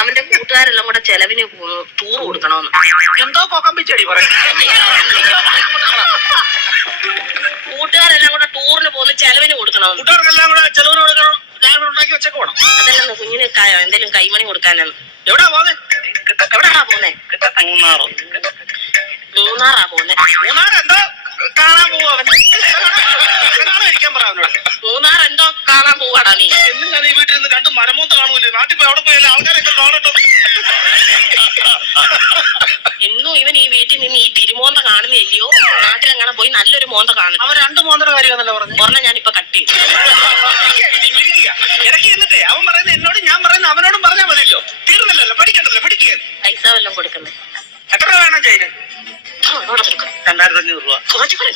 അവന്റെ കൂട്ടുകാരെല്ലാം കൂടെ ചെലവിന് ടൂർ കൊടുക്കണമെന്ന്. എന്തോ കൊക്കമ്പിച്ചടി പറയാം. കൂട്ടുകാരെല്ലാം കൂടെ ടൂറിന് പോകുന്ന ചെലവിന് കൊടുക്കണമെന്ന്. കൂട്ടുകാർക്കെല്ലാം കൂടെ ചെലവിന് കൊടുക്കണം. ഞാൻ ഉണ്ടാക്കി വെച്ചൊക്കെ വേണം. അതല്ലെന്ന് കുഞ്ഞിന് എന്തെങ്കിലും കൈമണി കൊടുക്കാനാണ്. എവിടാ പോന്നെ? എവിടാ പോന്നെ? മൂന്നാറാ പോന്നെ. മൂന്നാർ എന്തോ കാണാൻ പോവാ അവൻ. ഇരിക്കാൻ പറ അവനോട്. മൂന്നാർ എന്തോ കാണാൻ പോവാടാ നീ. എന്നും ഞാൻ ഈ വീട്ടിൽ നിന്ന് രണ്ട് മരമൂത്ത കാണൂല്ലേ? നാട്ടിൽ പോയി അവിടെ പോയല്ലേ ആൾക്കാരൊക്കെ കാണട്ടോ. എന്നും ഇവൻ ഈ വീട്ടിൽ നിന്ന് ഈ തിരുമോന്ത കാണുന്നില്ലയോ? നാട്ടിലെങ്ങനെ പോയി നല്ലൊരു മോന്ത കാണും. അവൻ രണ്ട് മോന്തര കാര്യമാണല്ലോ പറഞ്ഞു. ഒരെണ്ണം ഞാനിപ്പൊ കട്ട് ചെയ്തു. ഇടയ്ക്ക് എന്നിട്ടേ അവൻ പറയുന്നത് എന്നോട്, ഞാൻ പറയുന്നത് അവനോടും പറഞ്ഞാൽ മതിയല്ലോ. തീർന്നല്ലോ, പഠിക്കണ്ടല്ലോ, പഠിക്കുക. പൈസ വല്ലതും കൊടുക്കുന്നത്. എത്ര രൂപ വേണം ചെയ്ത്? 2500 രൂപ. കുറച്ചുകൂടെ